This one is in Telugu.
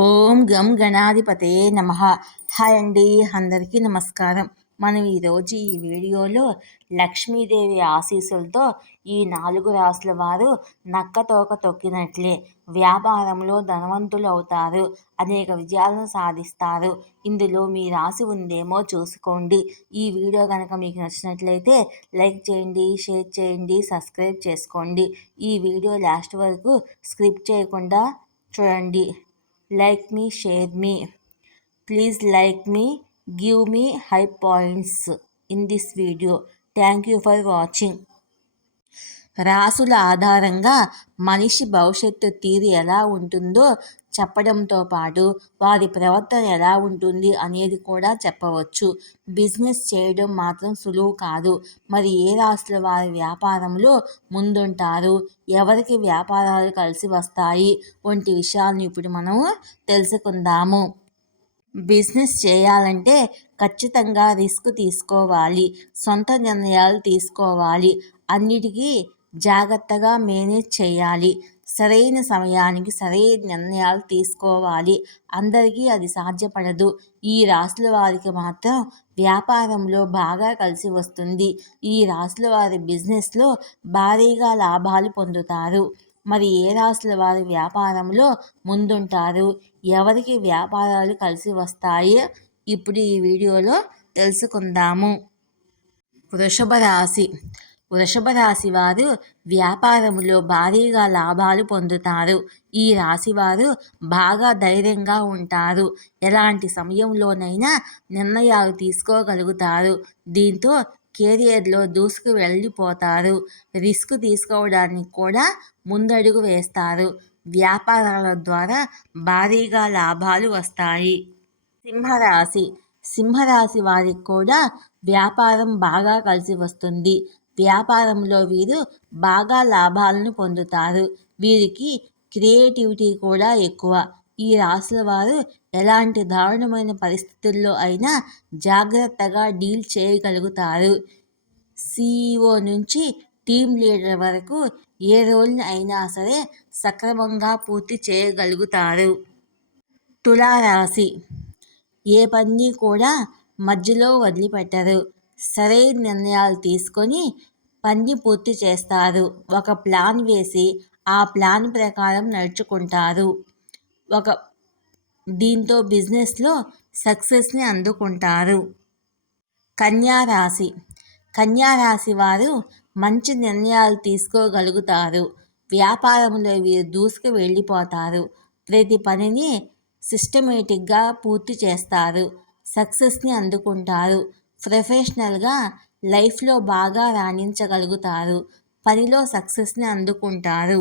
ఓం గం గణాధిపతయే నమః. హాయ్ అండి, అందరికీ నమస్కారం. మనం ఈరోజు ఈ వీడియోలో లక్ష్మీదేవి ఆశీస్సులతో ఈ 4 రాసుల వారు నక్కతోక తొక్కినట్లే వ్యాపారంలో ధనవంతులు అవుతారు, అనేక విజయాలను సాధిస్తారు. ఇందులో మీ రాశి ఉందేమో చూసుకోండి. ఈ వీడియో కనుక మీకు నచ్చినట్లయితే లైక్ చేయండి, షేర్ చేయండి, సబ్స్క్రైబ్ చేసుకోండి. ఈ వీడియో లాస్ట్ వరకు స్కిప్ చేయకుండా చూడండి. Like me, share me. Please like me, give me high points in this video. Thank you for watching. రాసుల ఆధారంగా మనిషి భవిష్యత్తు తీరు ఎలా ఉంటుందో చెప్పడంతో పాటు వారి ప్రవర్తన ఎలా ఉంటుంది అనేది కూడా చెప్పవచ్చు. బిజినెస్ చేయడం మాత్రం సులువు కాదు. మరి ఏ రాశుల వారి వ్యాపారంలో ముందుంటారు, ఎవరికి వ్యాపారాలు కలిసి వస్తాయి వంటి విషయాలను ఇప్పుడు మనము తెలుసుకుందాము. బిజినెస్ చేయాలంటే ఖచ్చితంగా రిస్క్ తీసుకోవాలి, సొంత నిర్ణయాలు తీసుకోవాలి, అన్నిటికీ జాగ్రత్తగా మేనేజ్ చేయాలి, సరైన సమయానికి సరైన నిర్ణయాలు తీసుకోవాలి. అందరికీ అది సాధ్యపడదు. ఈ రాశుల వారికి మాత్రం వ్యాపారంలో బాగా కలిసి వస్తుంది. ఈ రాశుల వారి బిజినెస్లో భారీగా లాభాలు పొందుతారు. మరి ఏ రాశుల వారి వ్యాపారంలో ముందుంటారు, ఎవరికి వ్యాపారాలు కలిసి వస్తాయి ఇప్పుడు ఈ వీడియోలో తెలుసుకుందాము. వృషభ రాశి. వృషభ రాశి వారు వ్యాపారంలో భారీగా లాభాలు పొందుతారు. ఈ రాశి వారు బాగా ధైర్యంగా ఉంటారు. ఎలాంటి సమయంలోనైనా నిర్ణయాలు తీసుకోగలుగుతారు. దీంతో కెరియర్లో దూసుకు వెళ్ళిపోతారు. రిస్క్ తీసుకోవడానికి కూడా ముందడుగు వేస్తారు. వ్యాపారాల ద్వారా భారీగా లాభాలు వస్తాయి. సింహరాశి. సింహరాశి వారికి కూడా వ్యాపారం బాగా కలిసి వస్తుంది. వ్యాపారంలో వీరు బాగా లాభాలను పొందుతారు. వీరికి క్రియేటివిటీ కూడా ఎక్కువ. ఈ రాశుల వారు ఎలాంటి దారుణమైన పరిస్థితుల్లో అయినా జాగ్రత్తగా డీల్ చేయగలుగుతారు. CEO నుంచి టీమ్ లీడర్ వరకు ఏ రోల్ని అయినా సరే సక్రమంగా పూర్తి చేయగలుగుతారు. తులారాశి. ఏ పని కూడా మధ్యలో వదిలిపెట్టరు. సరైన నిర్ణయాలు తీసుకొని పని పూర్తి చేస్తారు. ఒక ప్లాన్ వేసి ఆ ప్లాన్ ప్రకారం నడుచుకుంటారు. దీంతో బిజినెస్లో సక్సెస్ని అందుకుంటారు. కన్యారాశి. కన్యారాశి వారు మంచి నిర్ణయాలు తీసుకోగలుగుతారు. వ్యాపారంలో వీరు దూసుకు వెళ్ళిపోతారు. ప్రతి పనిని సిస్టమేటిక్గా పూర్తి చేస్తారు. సక్సెస్ని అందుకుంటారు. ప్రొఫెషనల్గా లైఫ్లో బాగా రాణించగలుగుతారు. పనిలో సక్సెస్ని అందుకుంటారు.